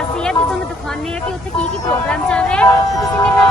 ਅਸੀਂ ਹੈ ਤੇ ਤੁਹਾਨੂੰ ਦਿਖਾਉਂਦੇ ਆ ਕਿ ਉੱਥੇ ਕੀ ਕੀ ਪ੍ਰੋਗਰਾਮ ਚੱਲ ਰਿਹਾ ਹੈ। ਤੁਸੀਂ ਮੇਰੇ ਨਾਲ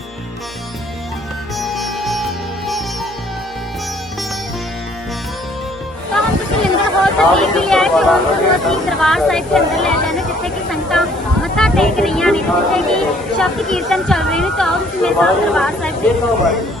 ਬੇਨਤੀ ਹੈ ਕਿ ਉਹਨਾਂ ਅਸੀਂ ਦਰਬਾਰ ਸਾਹਿਬ ਦੇ ਅੰਦਰ ਲੈ ਜਾਣਾ ਜਿੱਥੇ ਕਿ ਸੰਗਤਾਂ ਮੱਥਾ ਟੇਕ ਰਹੀਆਂ ਨੇ, ਜਿੱਥੇ ਕਿ ਸ਼ਬਦ ਕੀਰਤਨ ਚੱਲ ਰਹੇ ਨੇ, ਤਾਂ ਉਸ ਮੇਰੇ ਨਾਲ ਦਰਬਾਰ ਸਾਹਿਬ ਦੇ